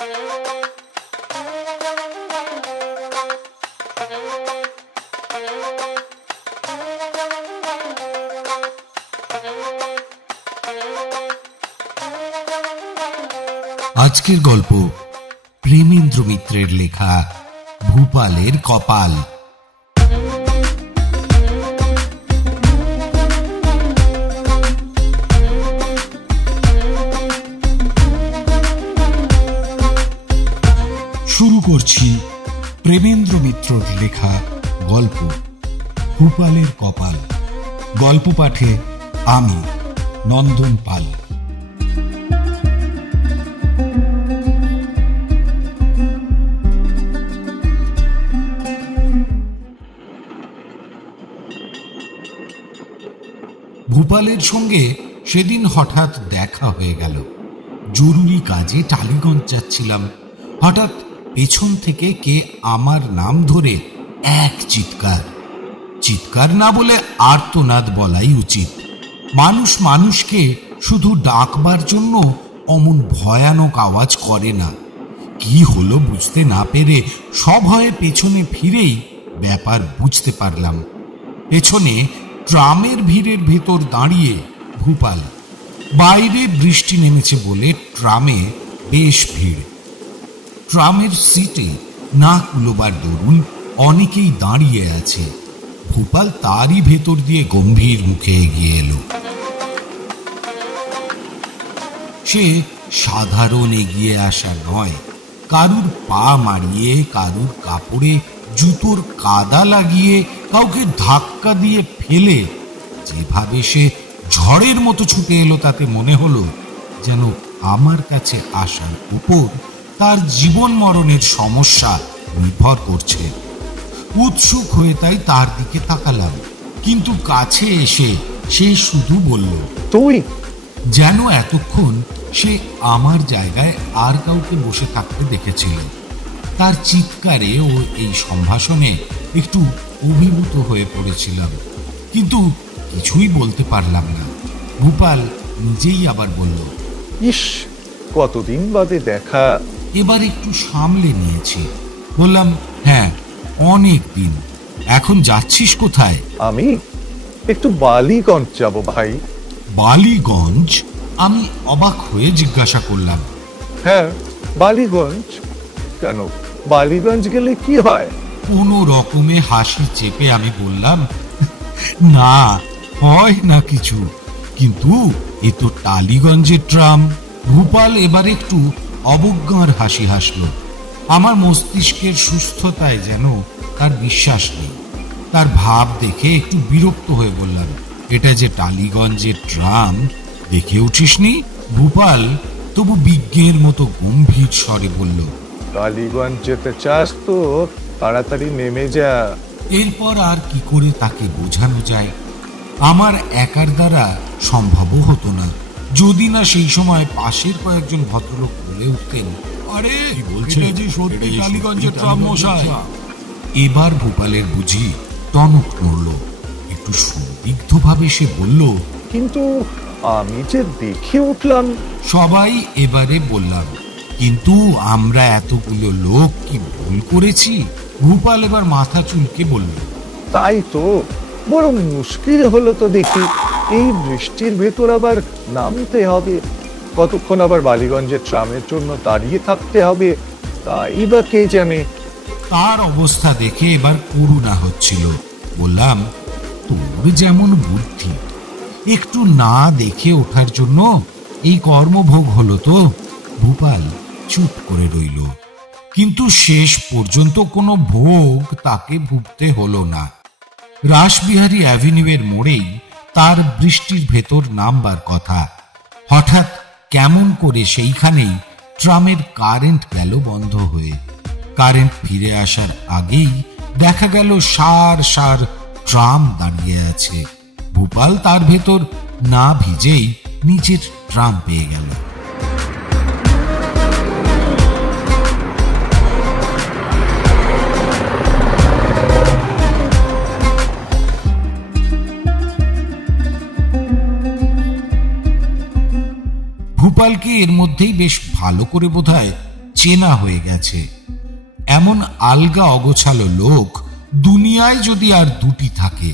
আজকের গল্প প্রেমেন্দ্র মিত্রের লেখা ভূপালের কপাল। শুরু করছি প্রেমেন্দ্র মিত্রের লেখা গল্প ভূপালের কপাল। গল্প পাঠে আমি নন্দন পাল। ভূপালের সঙ্গে সেদিন হঠাৎ দেখা হয়ে গেল। জরুরি কাজে টালিগঞ্জ যাচ্ছিলাম। হঠাৎ পেছন থেকে কে আমার নাম ধরে এক চিৎকার, চিৎকার না বলে আর্তনাদ বলাই উচিত। মানুষ মানুষকে শুধু ডাকবার জন্য অমন ভয়ানক আওয়াজ করে না। কি হলো বুঝতে না পেরে সভয়ে পেছনে ফিরেই ব্যাপার বুঝতে পারলাম। পেছনে ট্রামের ভিড়ের ভেতর দাঁড়িয়ে ভূপাল। বাইরে বৃষ্টি নেমেছে বলে ট্রামে বেশ ভিড়। ট্রামের সিটে না কুলোবার দরুন অনেকেই দাঁড়িয়ে আছে। ভূপাল তারই ভেতর দিয়ে গম্ভীর মুখে এগিয়ে এলো। সে সাধারণ এগিয়ে আসা নয়, কারুর পা মারিয়ে, কারুর কাপড়ে জুতোর কাদা লাগিয়ে, কাউকে ধাক্কা দিয়ে ফেলে যেভাবে সে ঝড়ের মতো ছুটে এলো তাতে মনে হলো যেন আমার কাছে আসার উপর তার জীবন মরণের সমস্যা নির্ভর করছে। উৎসুক হয়ে তাই তার দিকে তাকালাম, কিন্তু কাছে এসে সে শুধু বলল, তুই? যেন এতক্ষণ সে আমার জায়গায় আর কাউকে বসে থাকতে দেখেছিল। তার চিৎকারে ও এই সম্ভাষণে একটু অভিভূত হয়ে পড়েছিলাম, কিন্তু কিছুই বলতে পারলাম না। ভূপাল নিজেই আবার বলল, ইস, কতদিন বাদে দেখা। এবার একটু সামলে নিয়েছি। বললাম, হ্যাঁ, অনেক দিন। এখন যাচ্ছিস কোথায়? আমি একটু বালিগঞ্জ যাব ভাই। বালিগঞ্জ? আমি অবাক হয়ে জিজ্ঞাসা করলাম। হ্যাঁ, বালিগঞ্জ। কেন, বালিগঞ্জ গেলে কি হয়? কোনো রকমে হাসি চেপে আমি বললাম, না, হয় না কিছু, কিন্তু এ তো টালিগঞ্জের ট্রাম। ভূপাল এবার একটু অবজ্ঞার হাসি হাসল। আমার মস্তিষ্কের সুস্থতায় যেন তার বিশ্বাস নেই। তার ভাব দেখে একটু বিরক্ত হয়ে বললাম, এটা যে টালিগঞ্জের ট্রাম, দেখে উঠিসনি? ভূপাল তবু বিজ্ঞের মতো গম্ভীর স্বরে বলল, টালিগঞ্জ যেতে চাস তো তাড়াতাড়ি নেমে যা। এরপর আর কি করে তাকে বোঝানো যায়? আমার একার দ্বারা সম্ভবও হতো না, যদি না সেই সময় পাশের কয়েকজন ভদ্রলোক বলে উঠতেন, আরে বলছে যে সত্যি টালিগঞ্জের ট্রাম মশাই। এবার ভূপালের বুঝি টনক নড়ল। একটু সন্দিগ্ধ ভাবে সে বলল, কিন্তু আমি যে দেখে উঠলাম। সবাই এবারে বললাম, কিন্তু আমরা এতগুলো লোক কি ভুল করেছি? ভূপাল এবার মাথা চুলকে বলল, তাই তো, বড় মুশকিল হলো তো দেখি। এই বৃষ্টির ভেতর আবার নামতে হবে, কতক্ষণ আবার বালিগঞ্জের ট্রামের জন্য দাঁড়িয়ে থাকতে হবে, তাই বা কে জানে। তার অবস্থা দেখে এবার করুণা হচ্ছিল। বললাম, তোর যেমন বুদ্ধি, একটু না দেখে ওঠার জন্য এই কর্মভোগ হলো তো। ভূপাল চুপ করে রইল, কিন্তু শেষ পর্যন্ত কোনো ভোগ তাকে ভুগতে হলো না। রাসবিহারী অ্যাভিনিউয়ের মোড়েই তার বৃষ্টির ভেতর নামবার কথা। হঠাৎ কেমন করে সেইখানেই ট্রামের কারেন্ট গেল বন্ধ হয়ে। কারেন্ট ফিরে আসার আগেই দেখা গেল সার সার ট্রাম দাঁড়িয়ে আছে। ভূপাল তার ভেতর না ভিজেই নিচের ট্রাম পেয়ে গেল। ভূপালকে এর মধ্যেই বেশ ভালো করে বোধহয় চেনা হয়ে গেছে। এমন আলগা অগোছালো লোক দুনিয়ায় যদি আর দুটি থাকে,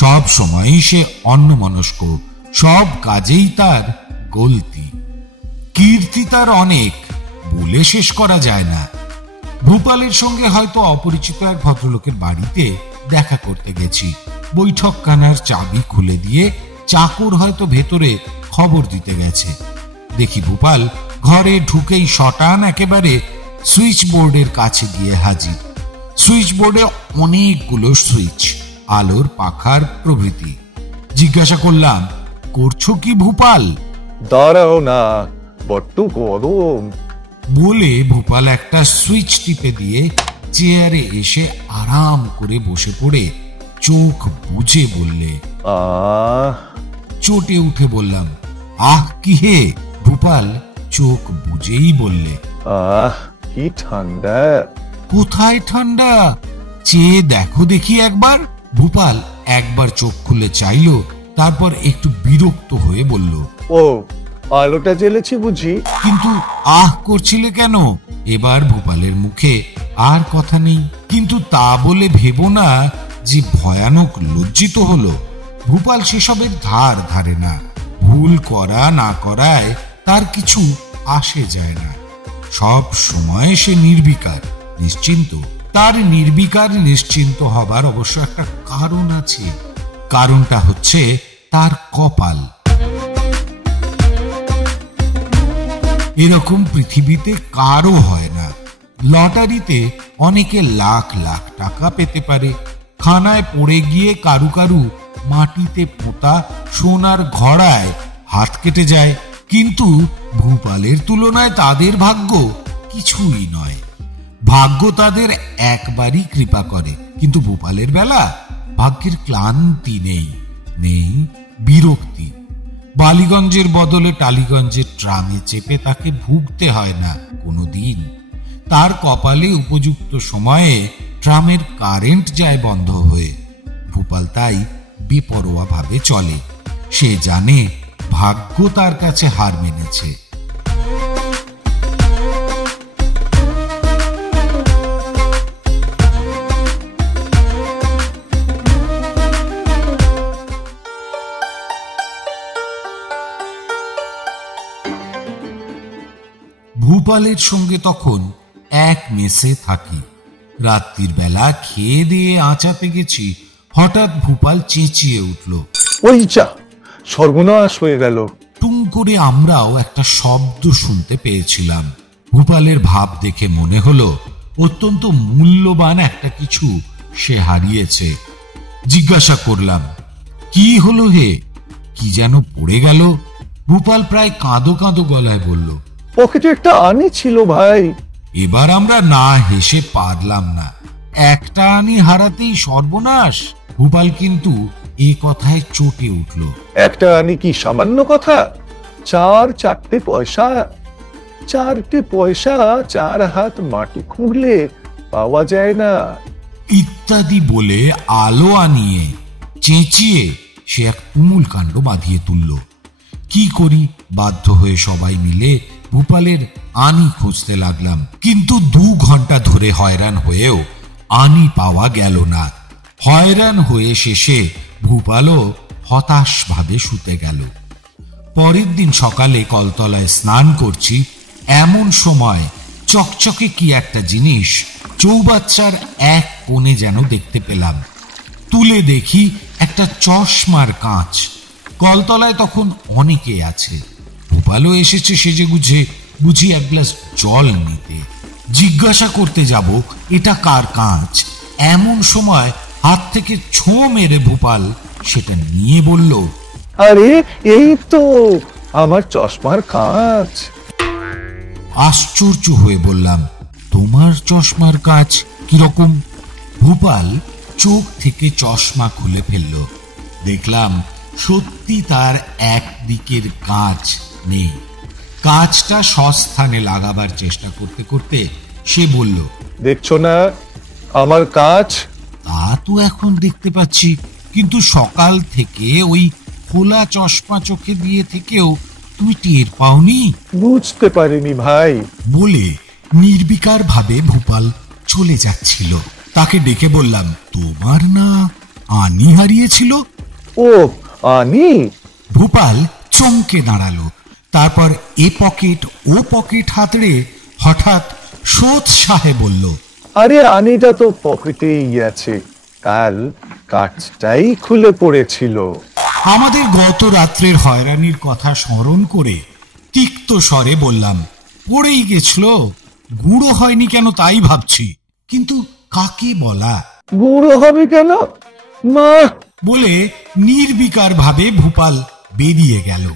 সব সময়ই সে অন্যমনস্ক, সব কাজেই তার গলতি। কীর্তি তার অনেক, বলে শেষ করা যায় না। ভূপালের সঙ্গে হয়তো অপরিচিত এক ভদ্রলোকের বাড়িতে দেখা করতে গেছি। বৈঠকখানার চাবি খুলে দিয়ে চাকর হয়তো ভেতরে খবর দিতে গেছে। দেখি ভূপাল ঘরে ঢুকেই শটান একেবারে সুইচ বোর্ডের কাছে গিয়ে হাজির। সুইচ বোর্ডে অনেকগুলো সুইচ, আলোর পাখার প্রভৃতি। জিজ্ঞাসা করলাম, করছো কি ভূপাল? দাঁড়াও না, বড্ড গরম বলে ভূপাল একটা সুইচ টিপে দিয়ে চেয়ারে এসে আরাম করে বসে পড়ে চোখ বুজে বললে। চটে উঠে বললাম, আহ কি হে? ভূপাল চোখ বুজেই বললে, কি ঠান্ডা। কোথায় ঠান্ডা? চেয়ে দেখো দেখি একবার। ভূপাল একবার চোখ খুলে চাইল, তারপর একটু বিরক্ত হয়ে বলল, ও আলোটা জ্বেলেছি বুঝি? কিন্তু আহ করছিলে কেন? এবার ভূপালের মুখে আর কথা নেই, কিন্তু তা বলে ভেবো না যে ভয়ানক লজ্জিত হলো। ভূপাল সেসবের ধার ধারে না। ভুল করা না করায় তার কিছু আসে যায় না। সব সময় সে নির্বিকার, নিশ্চিন্ত। তার নির্বিকার নিশ্চিন্ত হবার অবশ্য একটা কারণ আছে। কারণটা হচ্ছে তার কপাল। এরকম পৃথিবীতে কারো হয় না। লটারিতে অনেকে লাখ লাখ টাকা পেতে পারে, খানায় পড়ে গিয়ে কারু কারু মাটিতে পোঁতা সোনার ঘড়ায় হাত কেটে যায়। কিন্তু ভূপালের তুলনায় তাদের ভাগ্য কিছুই নয়। ভাগ্য তাদের একবারই কৃপা করে, কিন্তু ভূপালের বেলা ভাগ্যের ক্লান্তি নেই, নেই বিরক্তি। বালিগঞ্জের বদলে টালিগঞ্জের ট্রামে চেপে তাকে ভুগতে হয় না কোনোদিন। তার কপালে উপযুক্ত সময়ে ট্রামের কারেন্ট যায় বন্ধ হয়ে। ভূপাল তাই বেপরোয়া ভাবে চলে। সে জানে ভাগ্য তার কাছে হার মেনেছে। ভূপালের সঙ্গে তখন এক মেসে থাকি। রাত্রির বেলা খেয়ে দিয়ে আঁচাতে গেছি, হঠাৎ ভূপাল চেঁচিয়ে উঠল, ওই যা, সর্বনাশ হয়ে গেল। টুং করে আমরাও একটা শব্দ শুনতে পেয়েছিলাম। ভূপালের ভাব দেখে মনে হলো অত্যন্ত মূল্যবান একটা কিছু সে হারিয়েছে। জিজ্ঞাসা করলাম, কি হলো হে? কি যেন পড়ে গেল? ভূপাল প্রায় কাঁদো কাঁদো গলায় বলল, পকেটে একটা আনি ছিল ভাই। এবার আমরা না হেসে পারলাম না। একটা আনি হারাতেই সর্বনাশ। ভূপাল কিন্তু এ কথায় চটে উঠল। একটা আনি কি সামান্য কথা? চারটে পয়সা। 4টে পয়সা 4 হাত মাটি খুঁড়লে পাওয়া যায় না। ইত্যাদি বলে আলো আনিয়ে চেঁচিয়ে সে এক তুমুল কাণ্ড বাঁধিয়ে তুলল। কি করি, বাধ্য হয়ে সবাই মিলে ভূপালের আনি খুঁজতে লাগলাম। কিন্তু 2 ঘন্টা ধরে হয়রান হয়েও আনি পাওয়া গেল না। হয়রান হয়ে শেষে ভূপালও হতাশ ভাবে শুতে গেল। পরের দিন সকালে কলতলায় স্নান করছি, এমন সময় চকচকে কি একটা জিনিস চৌবাচ্চার এক কোণে যেন দেখতে পেলাম। তুলে দেখি একটা চশমার কাঁচ। কলতলায় তখন অনেকে আছে। ভূপালও এসেছে সেজে গুজে, বুঝি এক গ্লাস জল নিতে। জিজ্ঞাসা করতে যাব এটা কার কাঁচ, এমন সময় হাত থেকে ছো মেরে ভূপাল সেটা নিয়ে বলল, আরে এই তো আমার চশমার কাঁচ। আশ্চর্য হয়ে বললাম, তোমার চশমার কাঁচ কিরকম? ভূপাল চোখ থেকে চশমা খুলে ফেলল। দেখলাম সত্যি তার একদিকের কাঁচ নেই। কাঁচটা সস্থানে লাগাবার চেষ্টা করতে করতে সে বলল, দেখছো না আমার কাঁচ? তা তো এখন দেখতে পাচ্ছি, কিন্তু সকাল থেকে ওই খোলা চশমা চোখে দিয়ে থেকেও তুমি টের পাওনি? বুঝতে পারিনি ভাই। বলে নির্বিকার ভাবে ভূপাল চলে যাচ্ছিল। তাকে ডেকে বললাম, তোমার না আনি হারিয়েছিল? ও আনি? ভূপাল চমকে দাঁড়ালো। তারপর এ পকেট ও পকেট হাতড়ে হঠাৎ সোৎসাহে বলল, আরে আনিটা তো পকেটেই গেছে, কাল কাঁচটাই খুলে পড়েছিল। আমাদের গত রাত্রের হয়রানির কথা স্মরণ করে তিক্ত স্বরে বললাম, পড়েই গেছিল, গুঁড়ো হয়নি কেন তাই ভাবছি, কিন্তু কাকে বলা? গুঁড়ো হবে কেন মা? বলে নির্বিকার ভাবে ভূপাল বেরিয়ে গেল।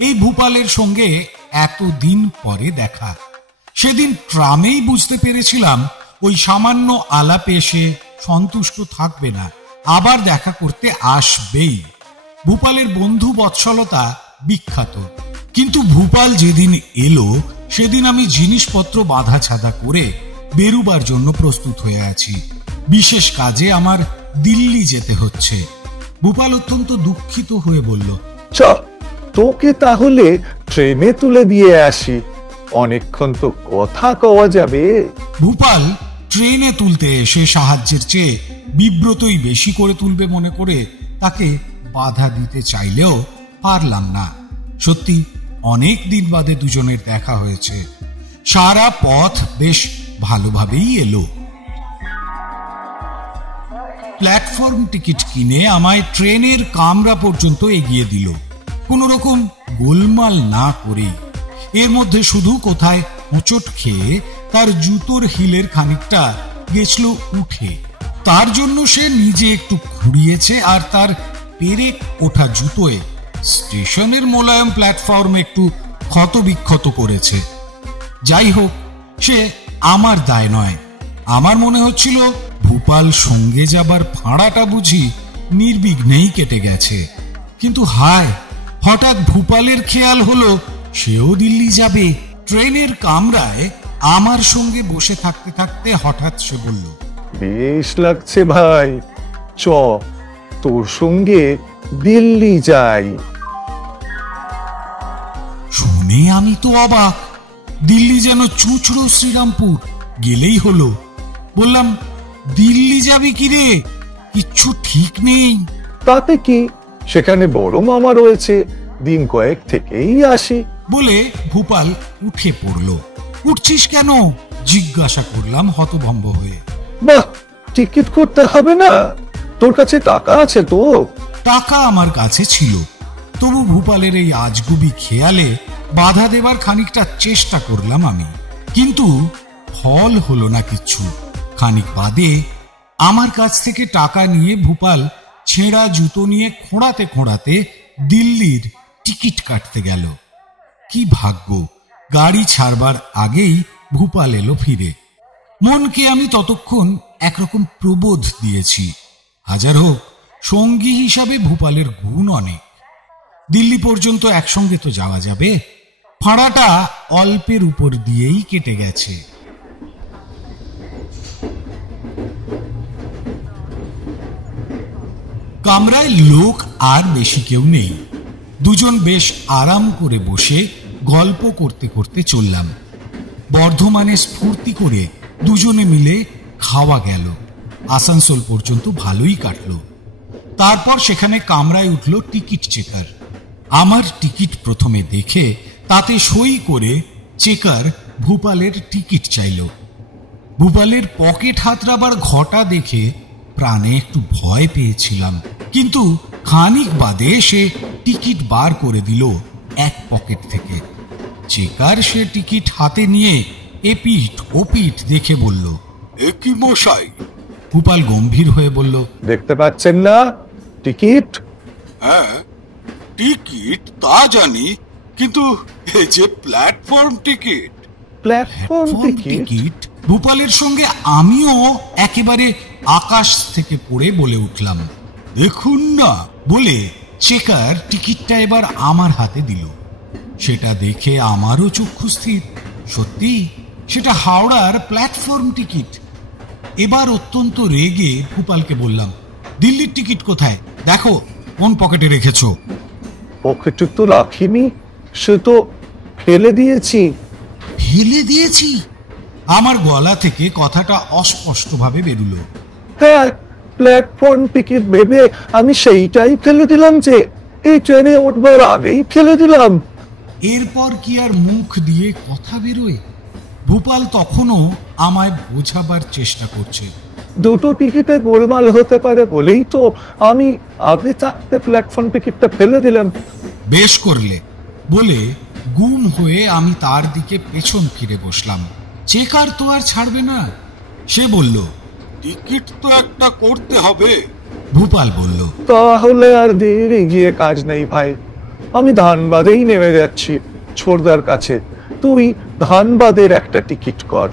এই ভূপালের সঙ্গে এতদিন পরে দেখা। সেদিন ট্রামেই বুঝতে পেরেছিলাম ওই সামান্য আলাপে সে সন্তুষ্ট থাকবে না, আবার দেখা করতে আসবেই। ভূপালের বন্ধু বৎসলতা বিখ্যাত, কিন্তু ভূপাল যেদিন এলো সেদিন আমি জিনিসপত্র বাঁধা ছাদা করে বেরুবার জন্য প্রস্তুত হয়ে আছি। বিশেষ কাজে আমার দিল্লি যেতে হচ্ছে। ভূপাল অত্যন্ত দুঃখিত হয়ে বলল, চ তোকে তাহলে ট্রেনে তুলে দিয়ে আসি, অনেকক্ষণ তো কথা কওয়া যাবে। ভূপাল ট্রেনে তুলতে এসে সাহায্যের চেয়ে বিব্রতই বেশি করে তুলবে মনে করে তাকে বাধা দিতে চাইলেও পারলাম না। সত্যি অনেক দিন বাদে দুজনের দেখা হয়েছে। সারা পথ বেশ ভালোভাবেই এলো। প্ল্যাটফর্ম টিকিট কিনে আমায় ট্রেনের কামরা পর্যন্ত এগিয়ে দিল, কোন রকম গোলমাল না করে। এর মধ্যে শুধু কোথায় হোঁচট খেয়ে তার জুতোর হিলের খানিকটা গেছিল উঠে, তার জন্য সে নিজে একটু ঘুরিয়েছে, আর তার পেরেক ওঠা জুতোয় স্টেশনের মোলায়েম প্ল্যাটফর্ম একটু ক্ষত বিক্ষত করেছে। যাই হোক, সে আমার দায় নয়। আমার মনে হচ্ছিল ভূপাল সঙ্গে যাবার ভাড়াটা বুঝি নির্বিঘ্নেই কেটে গেছে। কিন্তু হায়, হঠাৎ ভূপালের খেয়াল হলো সেও দিল্লি যাবে। ট্রেনের কামরায় আমার সঙ্গে বসে থাকতে থাকতে হঠাৎ সে বলল, বেশ লাগছে ভাই, চ তোর সঙ্গে দিল্লি যাই। শুনে আমি তো অবাক। দিল্লি যেন চুঁচড়ো শ্রীরামপুর, গেলেই হলো। বললাম, দিল্লি যাবি কি রে? কিচ্ছু ঠিক নেই। তাতে কি, সেখানে বড় মামা রয়েছে, দিন কয়েক থেকেই আসি। বলে ভূপাল উঠে পড়ল। উঠছিস কেন? জিজ্ঞাসা করলাম হতভম্ব হয়ে। বাহ, টিকিট করতে হবে না? তোর কাছে টাকা আছে তো? টাকা আমার কাছে ছিল, তবু ভূপালের এই আজগুবি খেয়ালে বাধা দেবার খানিকটা চেষ্টা করলাম আমি, কিন্তু ফল হলো না কিচ্ছু। খানিক বাদে আমার কাছ থেকে টাকা নিয়ে ভূপাল ছেঁড়া জুতো নিয়ে খোঁড়াতে খোঁড়াতে দিল্লির টিকিট কাটতে গেল। কি ভাগ্য, গাড়ি ছাড়বার আগেই ভূপাল এলো ফিরে। মনকে আমি ততক্ষণ একরকম প্রবোধ দিয়েছি, হাজার হোক সঙ্গী হিসাবে ভূপালের গুণ অনেক। দিল্লি পর্যন্ত একসঙ্গে তো যাওয়া যাবে। ভাড়াটা অল্পের উপর দিয়েই কেটে গেছে। কামরায় লোক আর বেশি কেউ নেই। দুজন বেশ আরাম করে বসে গল্প করতে করতে চললাম। বর্ধমানে স্ফূর্তি করে দুজনে মিলে খাওয়া গেল। আসানসোল পর্যন্ত ভালোই কাটল। তারপর সেখানে কামরায় উঠল টিকিট চেকার। আমার টিকিট প্রথমে দেখে তাতে সই করে চেকার ভূপালের টিকিট চাইল। ভূপালের পকেট হাতড়াবার ঘটা দেখে প্রাণে একটু ভয় পেয়েছিলাম, কিন্তু খানিক বাদে সে টিকিট বার করে দিল এক পকেট থেকে। চেকার সে টিকিট হাতে নিয়ে এপিঠ ওপিঠ দেখে বলল, এ কি মশাই? ভূপাল গম্ভীর হয়ে বলল, দেখতে পাচ্ছেন না টিকিট? হ্যাঁ, টিকিট তা জানি, কিন্তু এই যে প্ল্যাটফর্ম টিকিট। Platform ticket? ভূপালের সঙ্গে আমিও একেবারে আকাশ থেকে পড়ে বলে উঠলাম, দেখুন না। বলে চেকার টিকিটটা এবার আমার হাতে দিল। সেটা দেখে আমারও চক্ষু স্থির। সত্যি সেটা হাওড়ার প্ল্যাটফর্ম টিকিট। এবার অত্যন্ত রেগে ভূপালকে বললাম, দিল্লির টিকিট কোথায়? দেখো কোন পকেটে রেখেছো। পকেটে তো রাখিনি, সে তো ফেলে দিয়েছি। ফেলে দিয়েছি? আমার গলা থেকে কথাটা অস্পষ্টভাবে বেরুলো। হ্যাঁ, প্ল্যাটফর্ম টিকিট ভেবে আমি সেইটাই ফেলে দিলাম, যে এই ট্রেনে উঠবার আগেই ফেলে দিলাম। এরপর কি আর মুখ দিয়ে কথা বেরোয়? ভূপাল তখনও আমায় বোঝাবার চেষ্টা করছে। দুটো টিকিটে গোলমাল হতে পারে বলেই তো আমি আগে থাকতে প্ল্যাটফর্ম টিকিটটা ফেলে দিলাম। বেশ করলে বলে গুম হয়ে আমি তার দিকে পেছন ফিরে বসলাম। চেকার তো আর ছাড়বে না। সে বলল, টিকিট তো একটা করতে হবে। ভূপাল বলল, তাহলে আর দেরি গিয়ে কাজ নেই ভাই, আমি ধানবাদেই নেমে যাচ্ছি ছোড়দার কাছে, তুই ধানবাদের একটা টিকিট কর।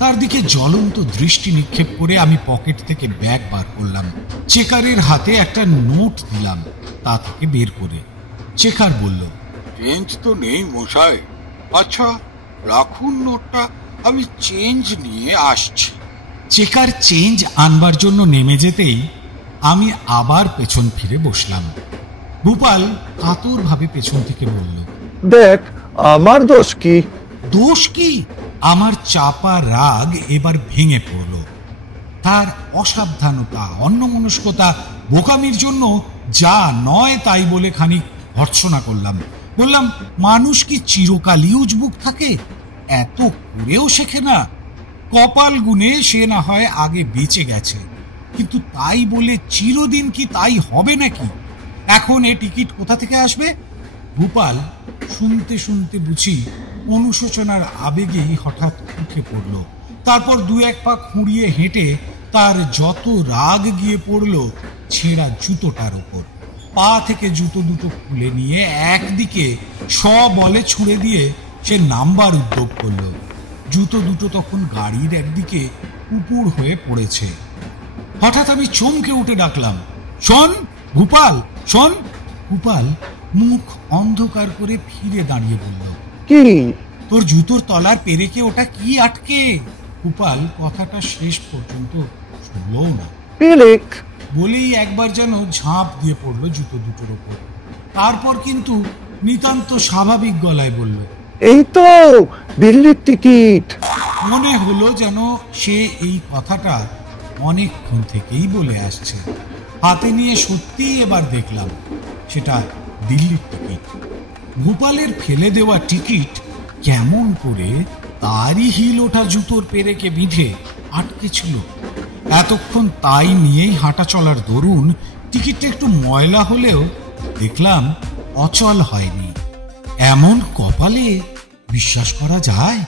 তার দিকে জ্বলন্ত দৃষ্টি নিক্ষেপ করে আমি পকেট থেকে ব্যাগ বার করলাম। চেকারের হাতে একটা নোট দিলাম তা থেকে বের করে। চেকার বলল, চেঞ্জ তো নেই মশাই। আচ্ছা রাখুন নোটটা, আমি চেঞ্জ নিয়ে আসছি। চেকার চেঞ্জ আনবার জন্য নেমে যেতেই আমি আবার পেছন ফিরে বসলাম। ভূপাল কাতর ভাবে পেছন থেকে বলল, দেখ আমার দোষ কি? দোষ কি? আমার চাপা রাগ এবার ভেঙে পড়ল। তার অসাবধানতা, অন্যমনস্কতা, বোকামির জন্য যা নয় তাই বলে খানিক ভর্ৎসনা করলাম। বললাম, মানুষ কি চিরকালই উজবুক থাকে? এত করেও শেখে না। কপাল গুনে সে না হয় আগে বেঁচে গেছে, কিন্তু তাই বলে চিরদিন কি তাই হবে নাকি? এখন এ টিকিট কোথা থেকে আসবে? ভূপাল শুনতে শুনতে বুঝি অনুশোচনার আবেগেই হঠাৎ উঠে পড়ল। তারপর দু এক পা খুঁড়িয়ে হেঁটে তার যত রাগ গিয়ে পড়ল ছেঁড়া জুতোটার ওপর। পা থেকে জুতো দুটো খুলে নিয়ে একদিকে বলে ছুঁড়ে দিয়ে সে নামবার উদ্যোগ করল। জুতো দুটো তখন গাড়ির একদিকে উপুর হয়ে পড়েছে। হঠাৎ আমি চমকে উঠে ডাকলাম, শোন ভূপাল, শোন। ভূপাল মুখ অন্ধকার করে ফিরে দাঁড়িয়ে বলল, কি? তোর জুতোর তলার পেরেকে ওটা কি আটকে? ভূপাল কথাটা শেষ পর্যন্ত শুনলও না। পেরেক বলেই একবার যেন ঝাঁপ দিয়ে পড়লো জুতো দুটোর ওপর। তারপর কিন্তু নিতান্ত স্বাভাবিক গলায় বলল, এই তো দিল্লির টিকিট। মনে হলো যেন সে এই কথাটা অনেকক্ষণ থেকেই বলে আসছে। হাতে নিয়ে সত্যিই এবার দেখলাম সেটা দিল্লির টিকিট। ভূপালের ফেলে দেওয়া টিকিট কেমন করে তারই হিল ওঠা জুতোর পেরেকে বিঁধে আটকে ছিল। এতক্ষণ তাই নিয়েই হাঁটা চলার দরুন টিকিটটা একটু ময়লা হলেও দেখলাম অচল হয়নি। এমন কপালে বিশ্বাস করা যায়?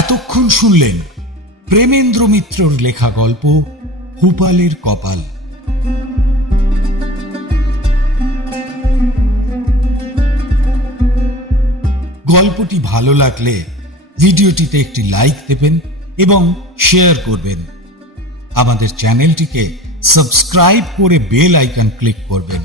এতক্ষণ শুনলেন প্রেমেন্দ্র মিত্রর লেখা গল্প ভূপালের কপাল। গল্পটি ভালো লাগলে ভিডিওটিতে একটি লাইক দেবেন এবং শেয়ার করবেন। আমাদের চ্যানেলটিকে সাবস্ক্রাইব করে বেল আইকন ক্লিক করবেন।